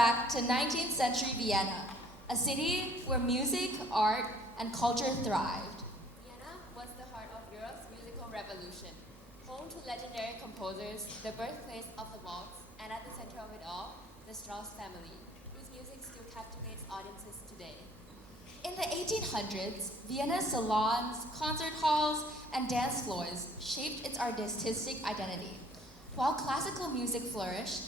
back to 19th century Vienna, a city where music, art, and culture thrived. Vienna was the heart of Europe's musical revolution, home to legendary composers, the birthplace of the waltz, and at the center of it all, the Strauss family, whose music still captivates audiences today. In the 1800s, Vienna's salons, concert halls, and dance floors shaped its artistic identity. While classical music flourished,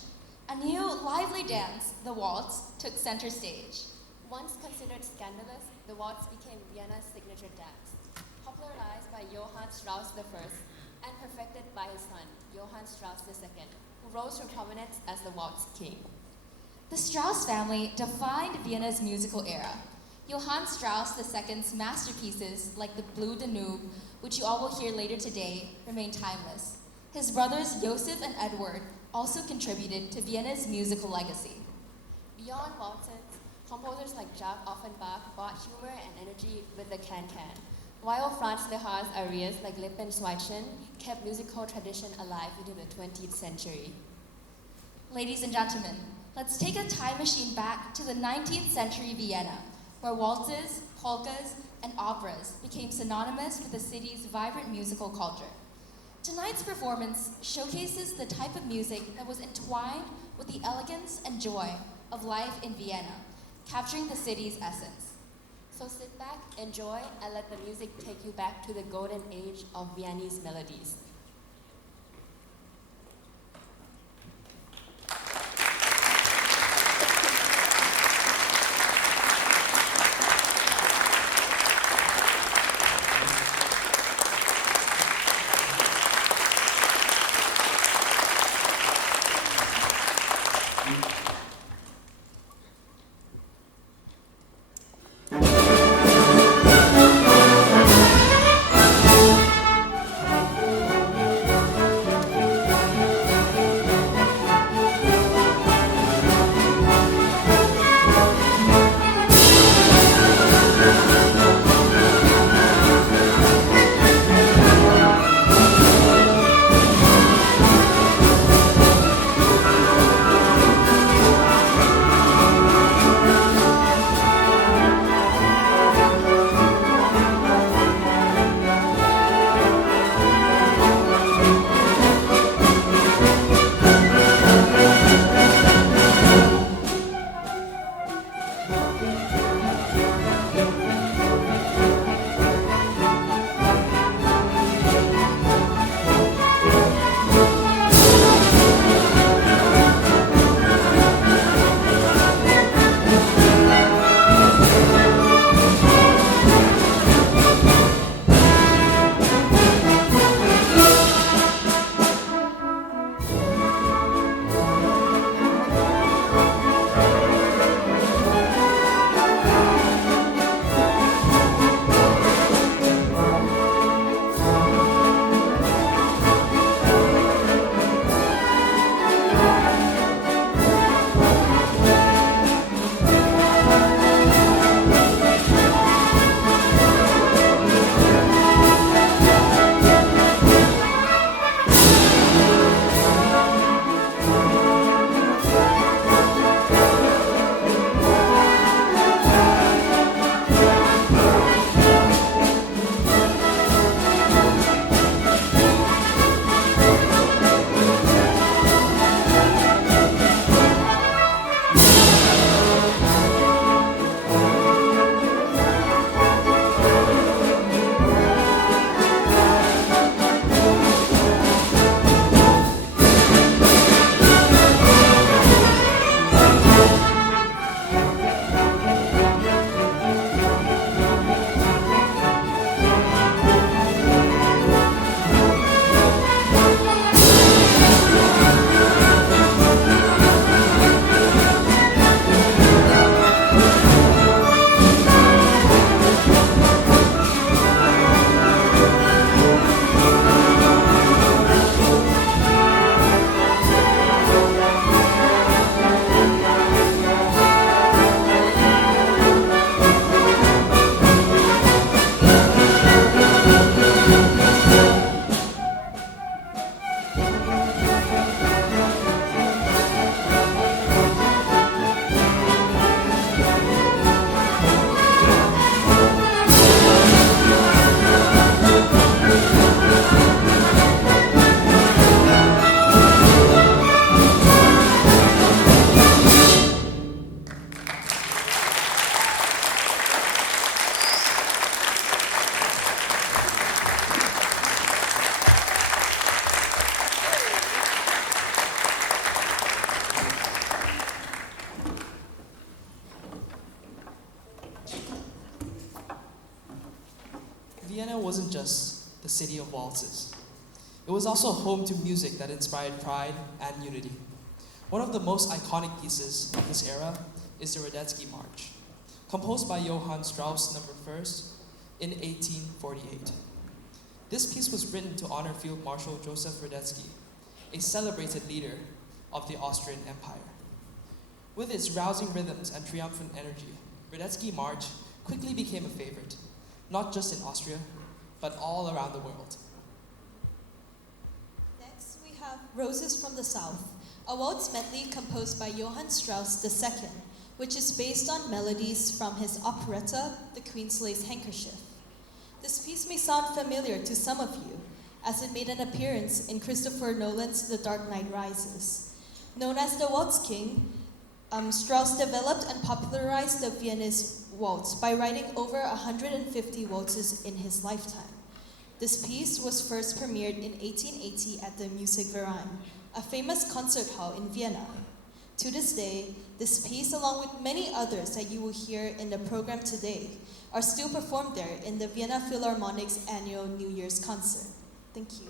a new, lively dance, the waltz, took center stage. Once considered scandalous, the waltz became Vienna's signature dance, popularized by Johann Strauss I and perfected by his son, Johann Strauss II, who rose to prominence as the waltz king. The Strauss family defined Vienna's musical era. Johann Strauss II's masterpieces, like the Blue Danube, which you all will hear later today, remain timeless. His brothers Joseph and Edward also contributed to Vienna's musical legacy. Beyond waltzes, composers like Jacques Offenbach brought humor and energy with the can-can, while Franz Lehar's arias like Lippen, Schweigan kept musical tradition alive into the 20th century. Ladies and gentlemen, let's take a time machine back to the 19th century Vienna, where waltzes, polkas, and operas became synonymous with the city's vibrant musical culture. Tonight's performance showcases the type of music that was entwined with the elegance and joy of life in Vienna, capturing the city's essence. So sit back, enjoy, and let the music take you back to the golden age of Viennese melodies. wasn't just the city of waltzes. It was also home to music that inspired pride and unity. One of the most iconic pieces of this era is the Radetzsky March, composed by Johann Strauss I in 1848. This piece was written to honor Field Marshal Joseph Radetzsky, a celebrated leader of the Austrian Empire. With its rousing rhythms and triumphant energy, Radetzsky March quickly became a favorite, not just in Austria, but all around the world. Next, we have Roses from the South, a waltz medley composed by Johann Strauss II, which is based on melodies from his operetta, The Queen's Lace Handkerchief. This piece may sound familiar to some of you, as it made an appearance in Christopher Nolan's The Dark Knight Rises. Known as the Waltz King, Strauss developed and popularized the Viennese waltz by writing over 150 waltzes in his lifetime. This piece was first premiered in 1880 at the Musikverein, a famous concert hall in Vienna. To this day, this piece, along with many others that you will hear in the program today, are still performed there in the Vienna Philharmonic's annual New Year's concert. Thank you.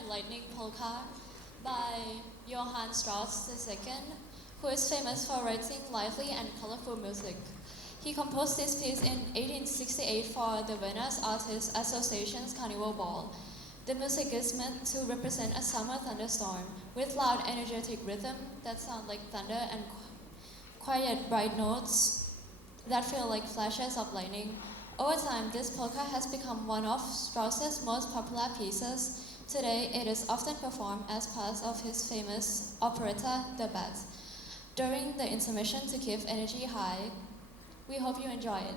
and Lightning Polka by Johann Strauss II, who is famous for writing lively and colorful music. He composed this piece in 1868 for the Venice Artists Association's Carnival Ball. The music is meant to represent a summer thunderstorm with loud, energetic rhythm that sound like thunder and quiet, bright notes that feel like flashes of lightning. Over time, this polka has become one of Strauss's most popular pieces. Today, it is often performed as part of his famous operetta, The Bat. During the intermission to keep energy high, we hope you enjoy it.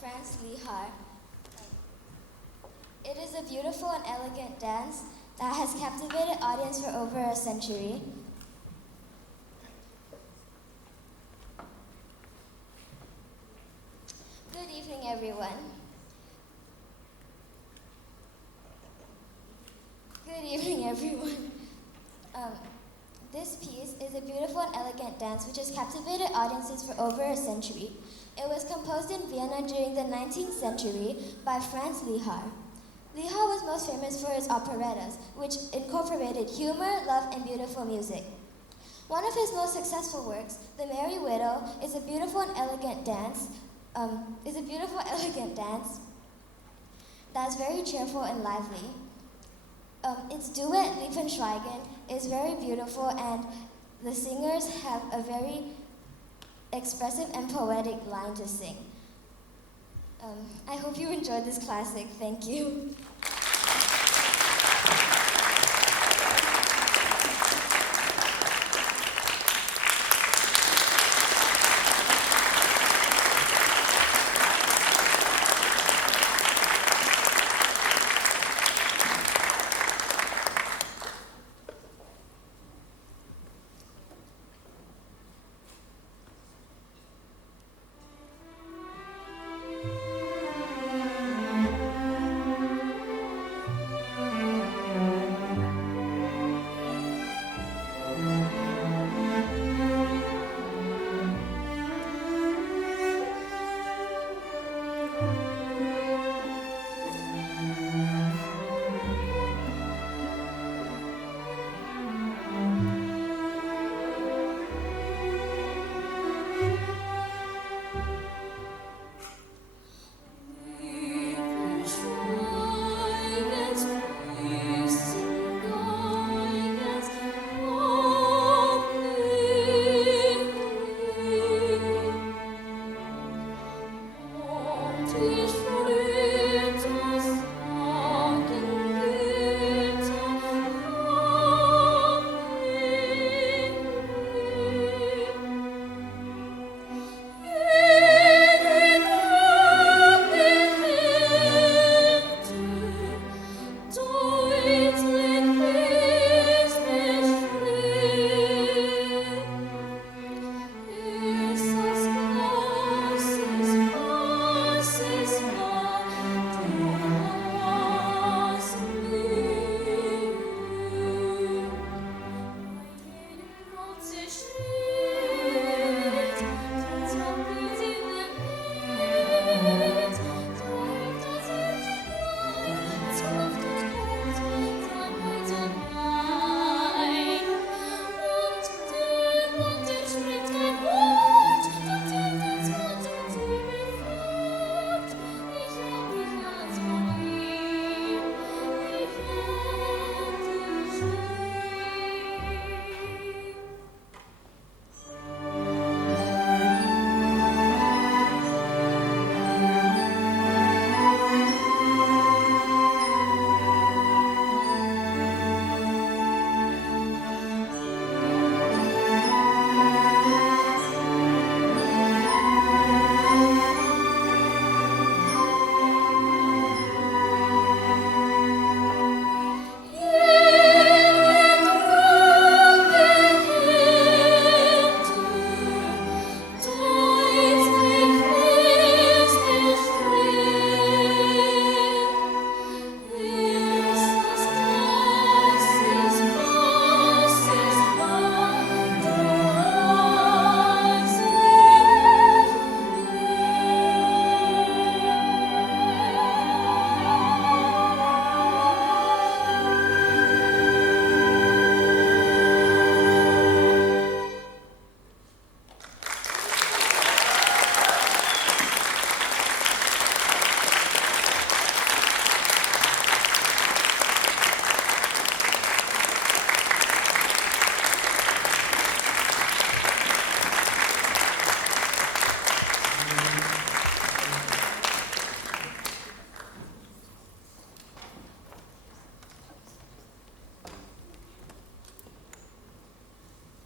Franz Lehar. It is a beautiful and elegant dance that has captivated audience for over a century. Good evening, everyone. Good evening, everyone. This piece is a beautiful and elegant dance which has captivated audiences for over a century. It was composed in Vienna during the 19th century by Franz Lehar. Lehar was most famous for his operettas, which incorporated humor, love, and beautiful music. One of his most successful works, The Merry Widow, is a beautiful and elegant dance. That's very cheerful and lively. Its duet, Lippen, Schweigan, is very beautiful, and the singers have a very expressive and poetic line to sing. I hope you enjoyed this classic. Thank you.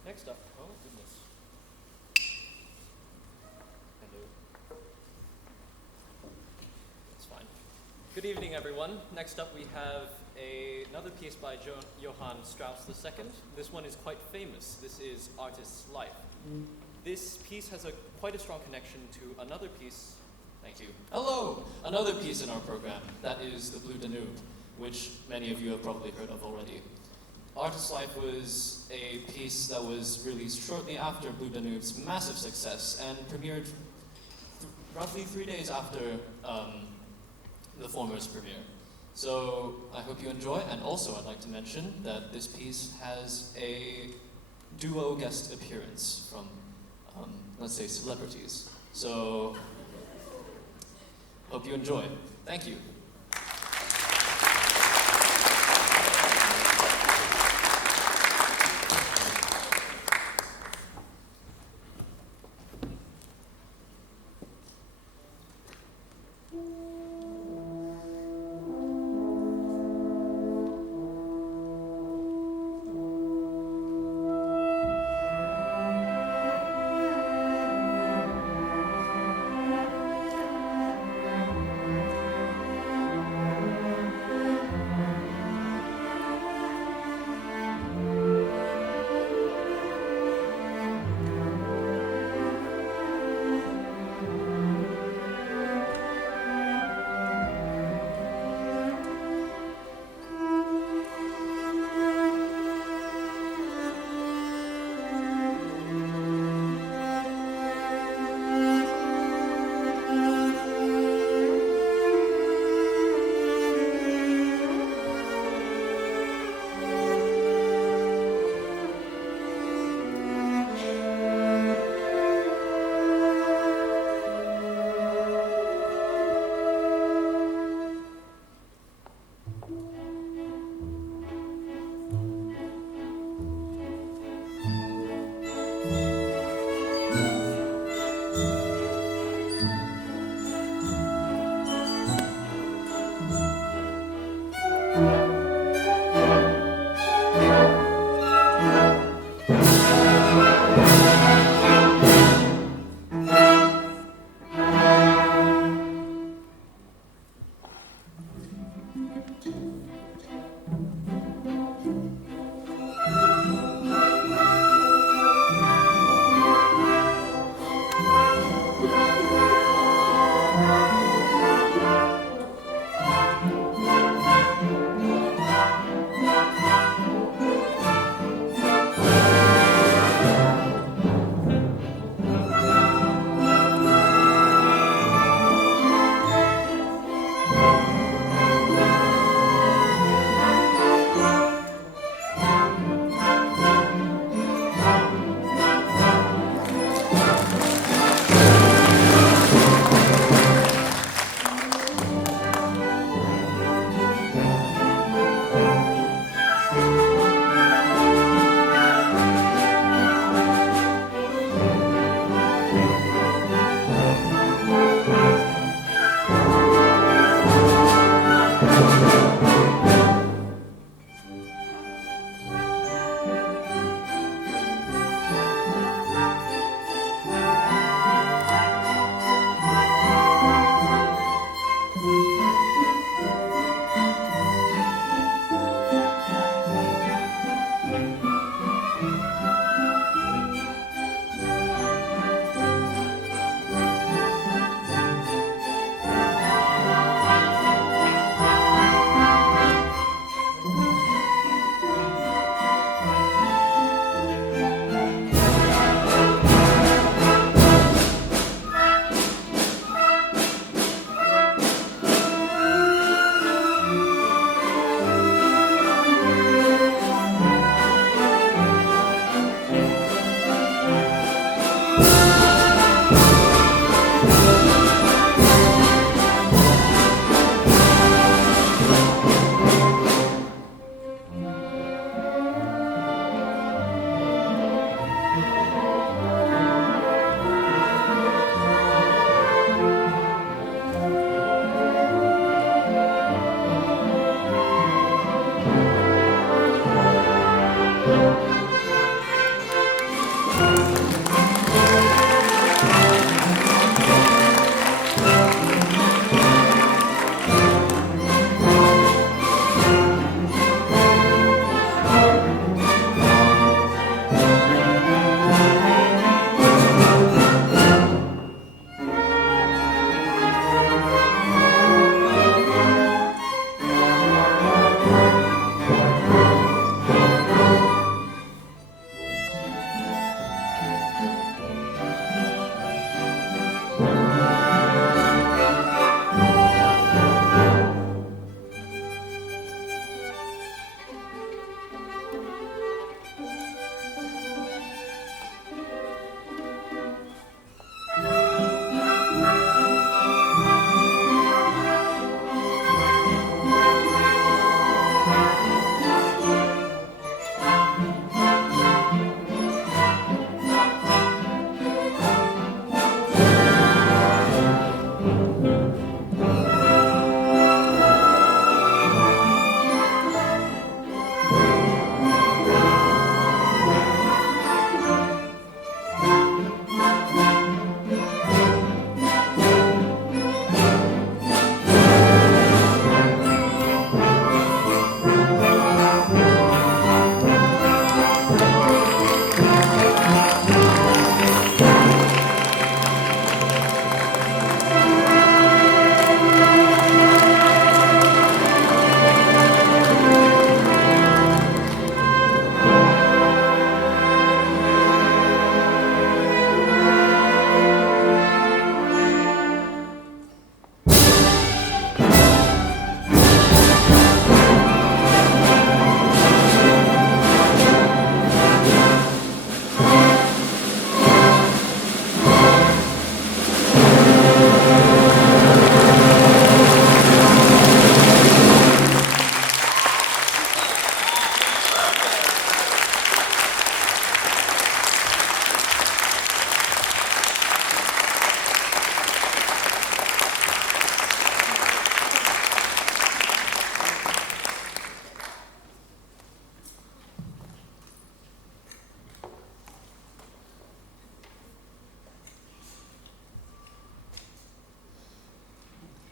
Next up, oh goodness. Hello. That's fine. Good evening, everyone. Next up, we have another piece by Johann Strauss II. This one is quite famous. This is Artis' Life. This piece has quite a strong connection to another piece. Thank you. Hello! Another piece in our program. That is the Blue Danube, which many of you have probably heard of already. Artis' Life was a piece that was released shortly after Blue Danube's massive success and premiered roughly 3 days after the former's premiere. So I hope you enjoy, and also I'd like to mention that this piece has a duo guest appearance from, let's say, celebrities. So hope you enjoy. Thank you.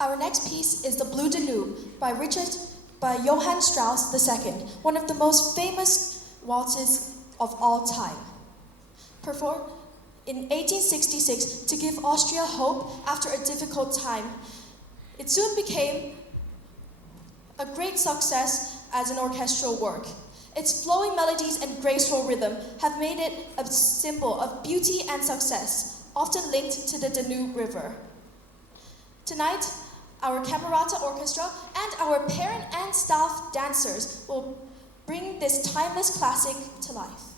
Our next piece is the Blue Danube by Johann Strauss II, one of the most famous waltzes of all time. Performed in 1866 to give Austria hope after a difficult time. It soon became a great success as an orchestral work. Its flowing melodies and graceful rhythm have made it a symbol of beauty and success, often linked to the Danube River. Tonight, our Camarata Orchestra and our parent and staff dancers will bring this timeless classic to life.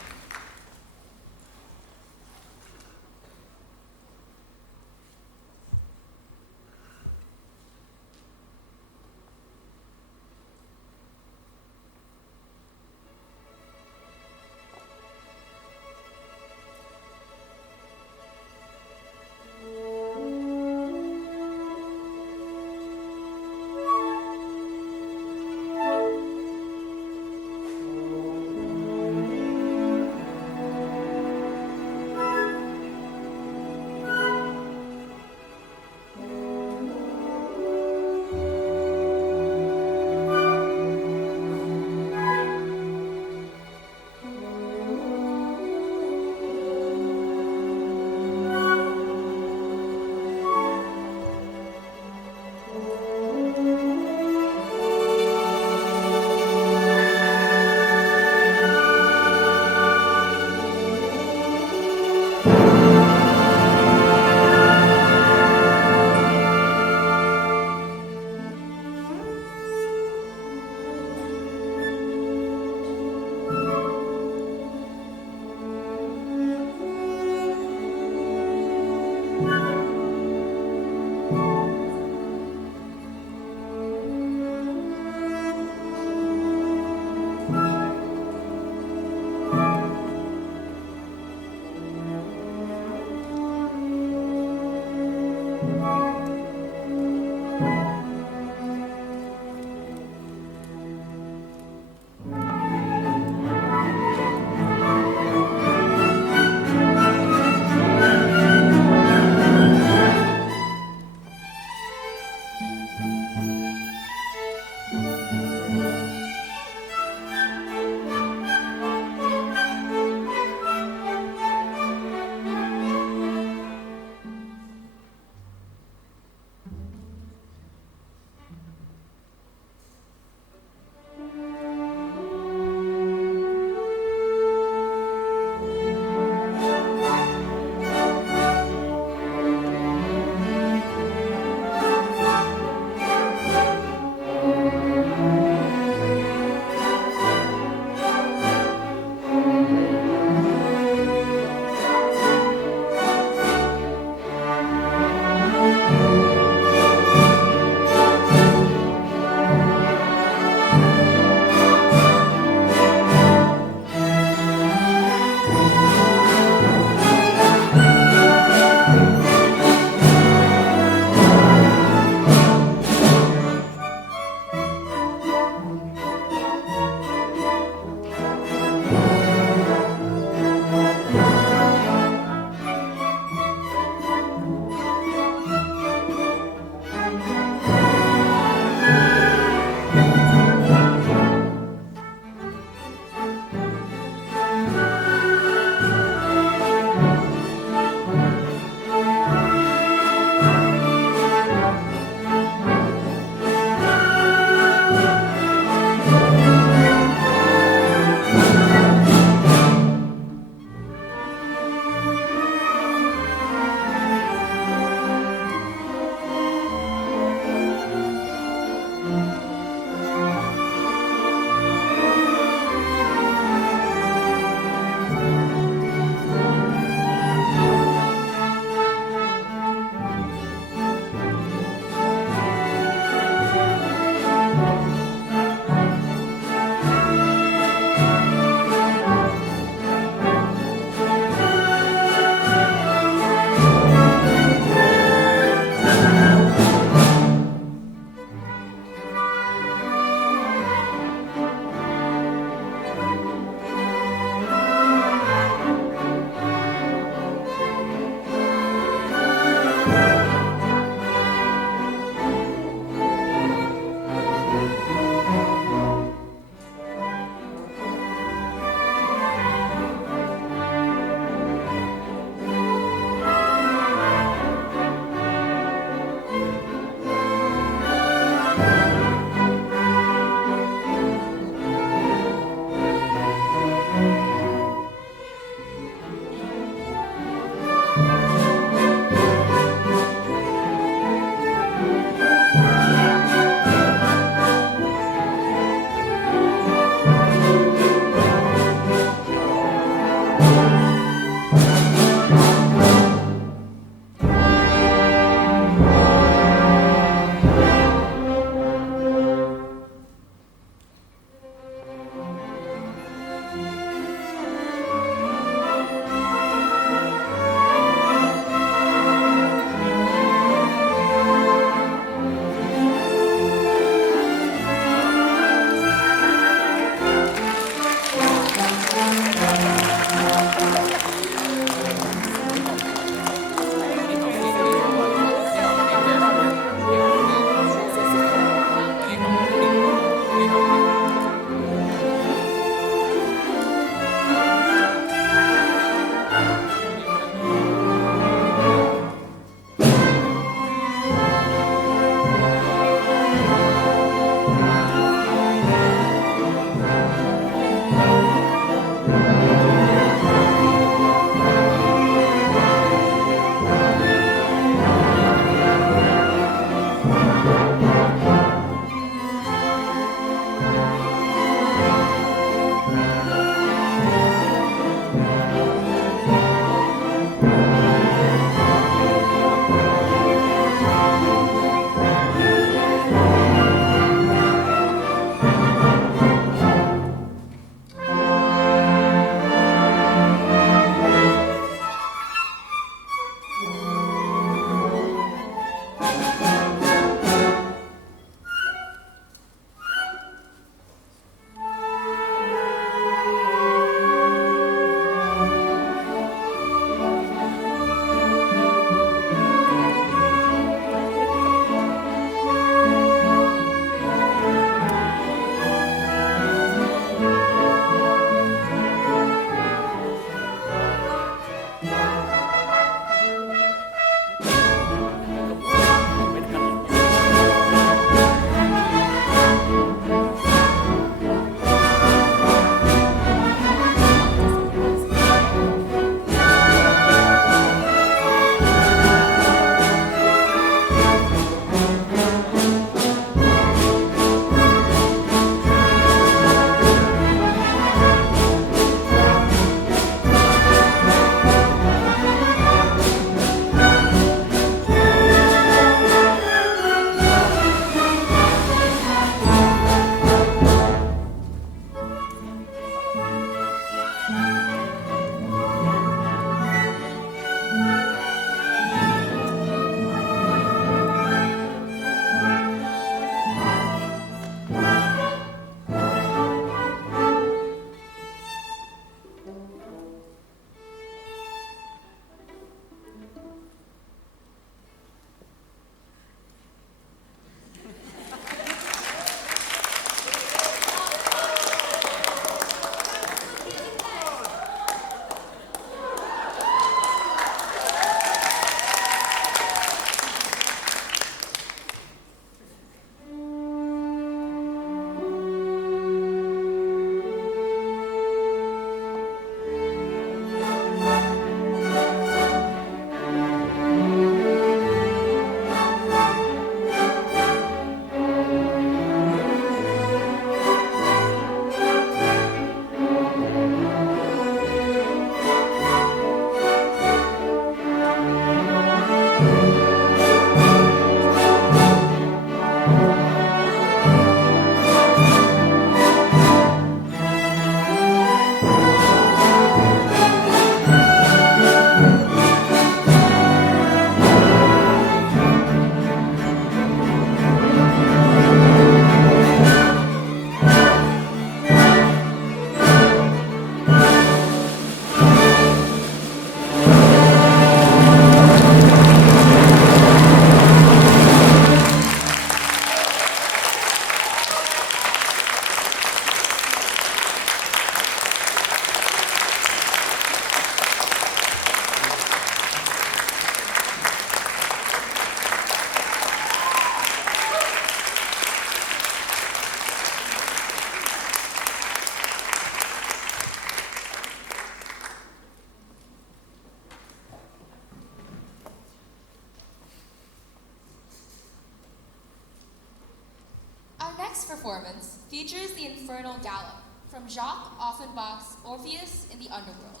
performance features the Infernal Gallop from Jacques Offenbach's Orpheus in the Underworld,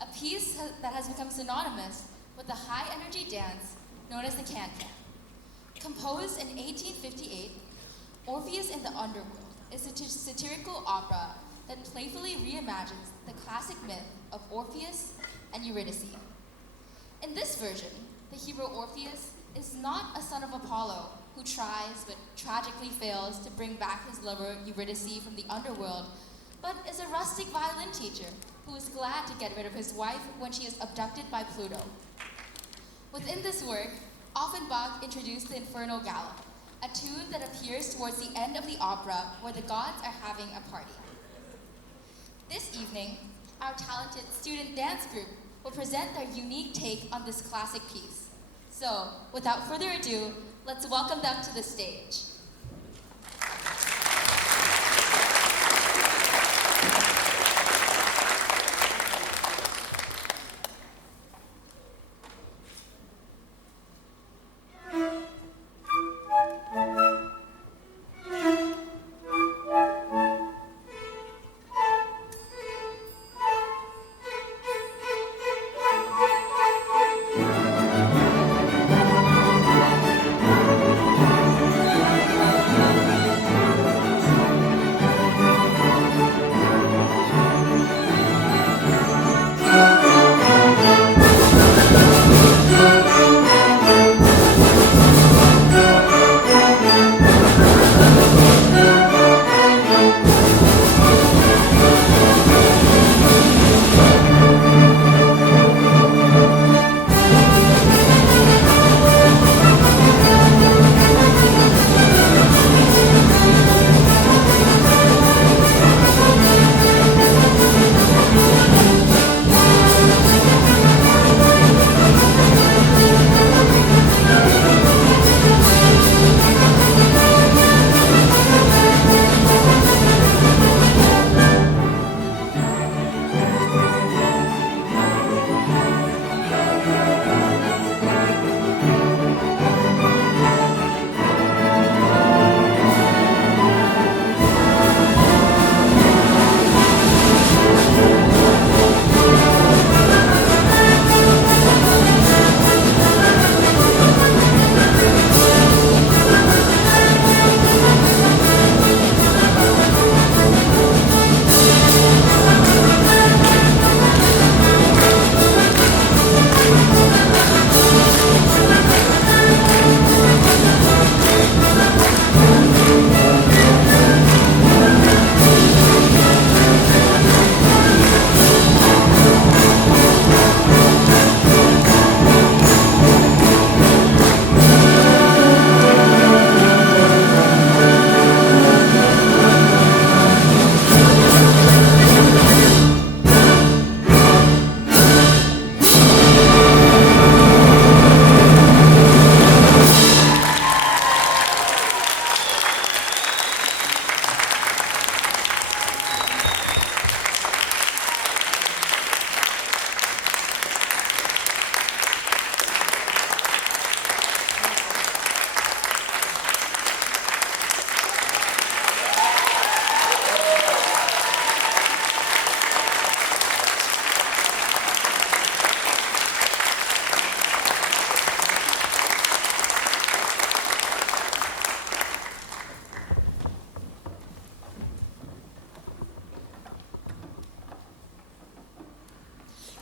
a piece that has become synonymous with the high-energy dance known as the can-can. Composed in 1858, Orpheus in the Underworld is a satirical opera that playfully reimagines the classic myth of Orpheus and Eurydice. In this version, the hero Orpheus is not a son of Apollo who tries but tragically fails to bring back his lover Eurydice from the underworld, but is a rustic violin teacher who is glad to get rid of his wife when she is abducted by Pluto. Within this work, Offenbach introduced the Infernal Gallop, a tune that appears towards the end of the opera where the gods are having a party. This evening, our talented student dance group will present their unique take on this classic piece. So, without further ado, let's welcome them to the stage.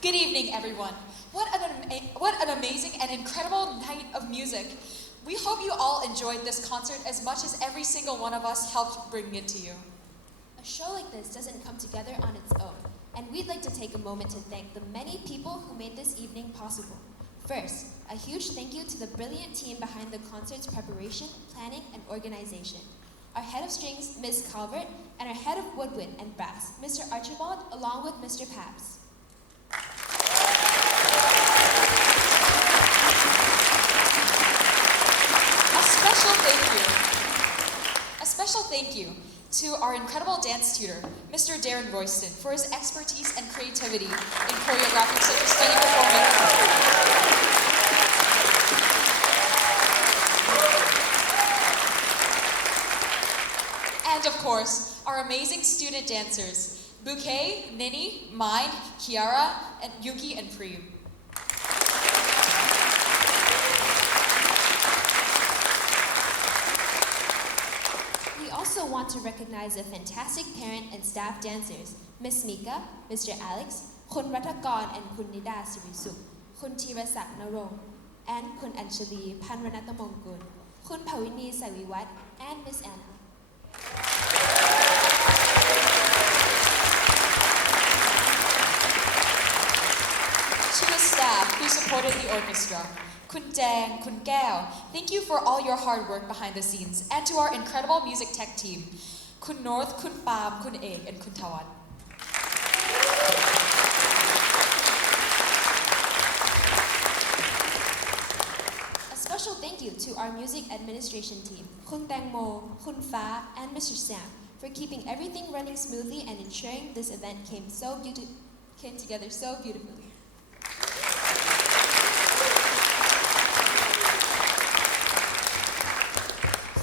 Good evening, everyone. What an amazing and incredible night of music. We hope you all enjoyed this concert as much as every single one of us helped bring it to you. A show like this doesn't come together on its own, and we'd like to take a moment to thank the many people who made this evening possible. First, a huge thank you to the brilliant team behind the concert's preparation, planning, and organization. Our head of strings, Ms. Calvert, and our head of woodwind and brass, Mr. Archibald, along with Mr. Pabs. A special thank you to our incredible dance tutor, Mr. Darren Royston, for his expertise and creativity in choreographing such a stunning performance. And And of course, our amazing student dancers, Bouquet, Nini, Mind, Kiara, and Yuki and Preem. We also want to recognize the fantastic parent and staff dancers, Miss Mika, Mr. Alex, Kun Ratakon and Kun Nida Sirisuk, Kun Tirasak Narong, and Kun Anjali Panranathamongkul, Kun Pawini Saviwat, and Miss Anna. To the staff who supported the orchestra, Kun Dang, Kun Gao, thank you for all your hard work behind the scenes, and to our incredible music tech team, Kun North, Kun Pam, Kun A, and Kun Tawan. A special thank you to our music administration team, Kun Tang Mo, Kun Fa, and Mr. Sam, for keeping everything running smoothly and ensuring this event came together so beautifully.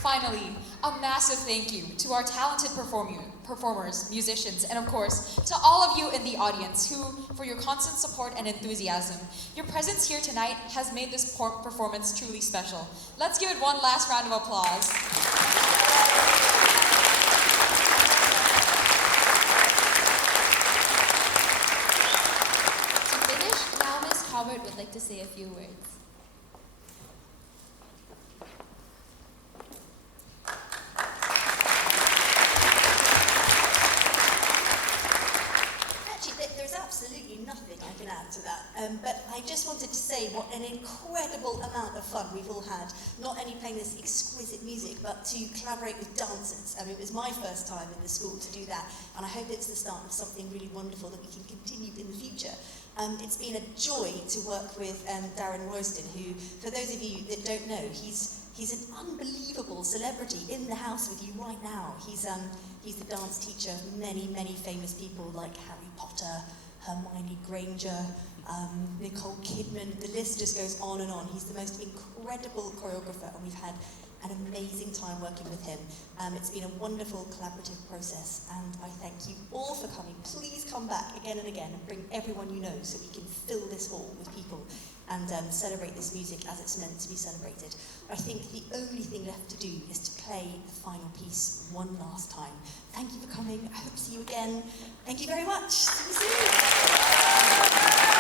Finally, a massive thank you to our talented performers, musicians, and of course, to all of you in the audience for your constant support and enthusiasm. Your presence here tonight has made this performance truly special. Let's give it one last round of applause. To finish, now Ms. Calvert would like to say a few words. There's absolutely nothing I can add to that, but I just wanted to say what an incredible amount of fun we've all had, not only playing this exquisite music, but to collaborate with dancers. I mean, it was my first time in the school to do that, and I hope it's the start of something really wonderful that we can continue in the future. It's been a joy to work with Darren Royston, who, for those of you that don't know, he's an unbelievable celebrity in the house with you right now. He's the dance teacher of many, many famous people like Harry Potter, Hermione Granger, Nicole Kidman. The list just goes on and on. He's the most incredible choreographer, and we've had an amazing time working with him. It's been a wonderful collaborative process, and I thank you all for coming. Please come back again and again and bring everyone you know so we can fill this hall with people and celebrate this music as it's meant to be celebrated. I think the only thing left to do is to play the final piece one last time. Thank you for coming. I hope to see you again. Thank you very much. See you soon.